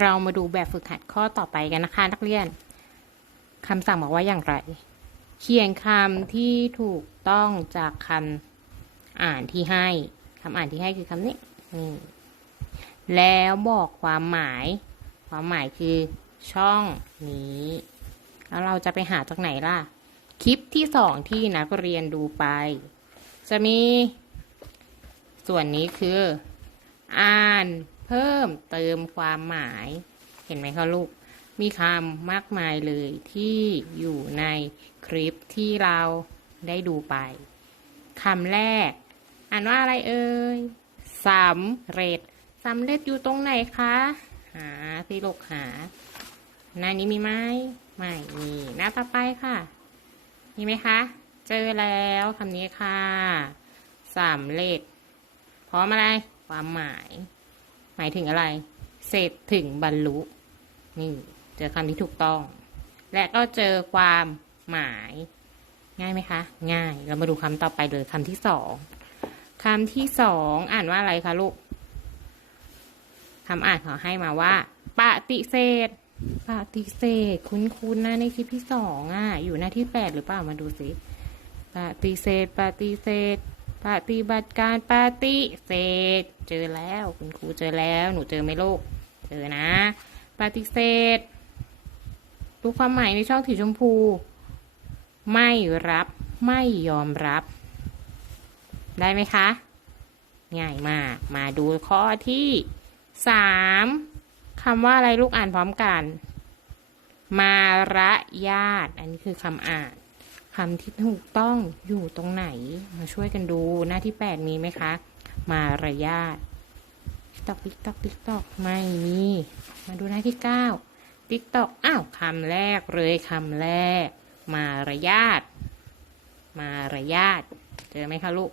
เรามาดูแบบฝึกหัดข้อต่อไปกันนะคะ นักเรียนคำสั่งบอกว่าอย่างไร เขียนคำที่ถูกต้องจากคำอ่านที่ให้คำอ่านที่ให้คือคำนี้นี่แล้วบอกความหมาย ความหมายคือช่องนี้ แล้วเราจะไปหาจากไหนล่ะ คลิปที่สองที่นักเรียนดูไป จะมี ส่วนนี้คือ อ่าน พิ่มเติมความหมาย เห็นไหมคะลูก มีคำมากมายเลยที่อยู่ในคลิปที่เราได้ดูไปคำแรก อ่านว่าอะไรเอ่ยสำเร็จสำเร็จอยู่ตรงไหนคะ หาสิลูกหา หน้านี้มีไหมไม่มีหน้าต่อไปค่ะ มีไหมคะ เจอแล้วคำนี้ค่ะสำเร็จพร้อมอะไร ความหมายายถึงอะไร เสร็จถึงบรรลุ นี่เจอคำที่ถูกต้อง และก็เจอความหมาย ง่ายไหมคะ ง่าย เรามาดูคำต่อไปเลยคำที่สองคำที่สองอ่านว่าอะไรคะลูกคำอ่านเขาให้มาว่าปฏิเสธปฏิเสธ คุ้นๆนะในคลิปที่สองอะ อยู่หน้าที่แปดหรือเปล่ามาดูสิปฏิเสธปฏิเสธ ปฏิบัติการปฏิเสธ เจอแล้วคุณครูเจอแล้ว หนูเจอไหมลูก เจอนะ ปฏิเสธดูความหมายในช่องสีชมพู ไม่รับ ไม่ยอมรับ ได้ไหมคะ ง่ายมาก มาดูข้อที่สามคำว่าอะไรลูกอ่านพร้อมกัน มาระยาทอันนี้คือคำอ่าน คำที่ถูกต้องอยู่ตรงไหน มาช่วยกันดูหน้าที่แปดมีไหมคะ มารยาทติ๊กตอกติ๊กตอกติ๊กตอกไม่มี มาดูหน้าที่เก้าติ๊กตอกอ้าวคำแรกเลยคำแรก มารยาทมารยาทเจอไหมคะลูก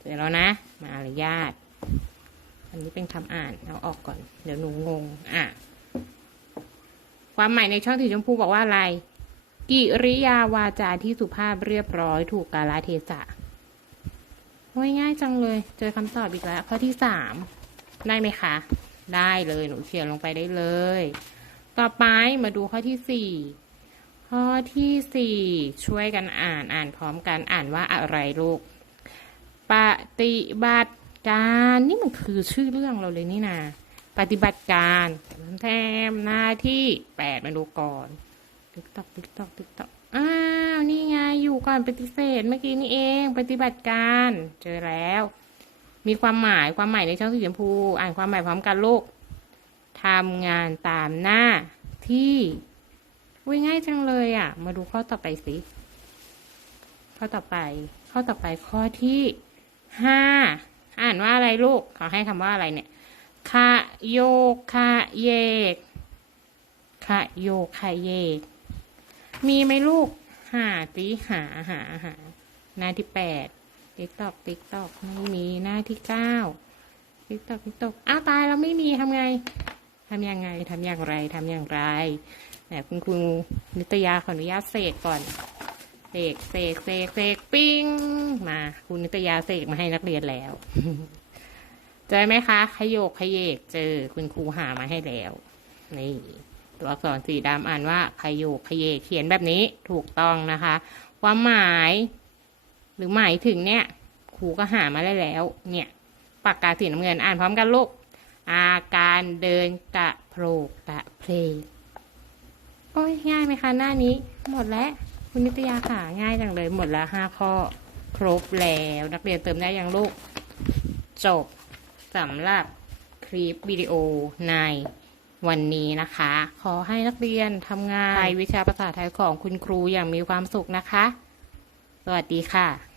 เจอแล้วนะ มารยาทอันนี้เป็นคำอ่านเอาออกก่อน เดี๋ยวหนูงงอะความหมายในช่องสีชมพูบอกว่าอะไร กิริยาวาจาที่สุภาพเรียบร้อยถูกกาลเทศะโอ้ยง่ายจังเลย เจอคำตอบอีกแล้ว ข้อที่สามได้ไหมคะ ได้เลยหนูเขียนลงไปได้เลย ต่อไปมาดูข้อที่สี่ข้อที่สี่ช่วยกันอ่านอ่านพร้อมกันอ่านว่าอะไรลูก ปฏิบัติการนี่มันคือชื่อเรื่องเราเลยนี่นา ปฏิบัติการแทมหน้าที่แปดมาดูก่อน ติ๊กตอกติ๊กตอกติ๊กตอกอ้าวนี่ไงอยู่ก่อนปฏิเสธเมื่อกี้นี่เอง ปฏิบัติการ เจอแล้ว มีความหมายความหมายในช่องสีชมพู อ่านความหมายพร้อมกันลูกทำงานตามหน้าที่วิง่ายจังเลยอะ มาดูข้อต่อไปสิข้อต่อไป ข้อต่อไปข้อที่ห้าอ่านว่าอะไรลูกเขาให้คำว่าอะไรเนี่ยคาโยคาเยกขะโยกขะเยก มีไหมลูก หาตีหาหาหาหน้าที่แปดติ๊กตอกติ๊กตอกไม่มีหน้าที่เก้าติ๊กตอกติ๊กตอกอ้าวตายแล้วไม่มีทำไงทำยังไงทำอย่างไรทำอย่างไรแต่คุณครูนิตยาขออนุญาตเสกก่อนเสกเสกเสกเสกปิ้งมา คุณนิตยาเสกมาให้นักเรียนแล้ว เจอไหมคะขยโยกขยเยกเจอคุณครูหามาให้แล้ว นี่ ตัวอักษรสีดำอ่านว่าขยโยกขยเยเขียนแบบนี้ถูกต้องนะคะ ความหมายหรือหมายถึงเนี่ยครูก็หามาได้แล้ว เนี่ยปากกาสีน้ำเงินอ่านพร้อมกันลูกอาการเดินกระโผลกกระเพลงโอ้ยง่ายไหมคะหน้านี้ หมดแล้ว คุณนิตยาค่ะง่ายจังเลยหมดแล้วห้าข้อ ครบแล้ว นักเรียนเติมได้ยังลูก จบสำหรับคลิปวิดีโอใน วันนี้นะคะ ขอให้นักเรียนทำงานวิชาภาษาไทยของคุณครูอย่างมีความสุขนะคะ สวัสดีค่ะ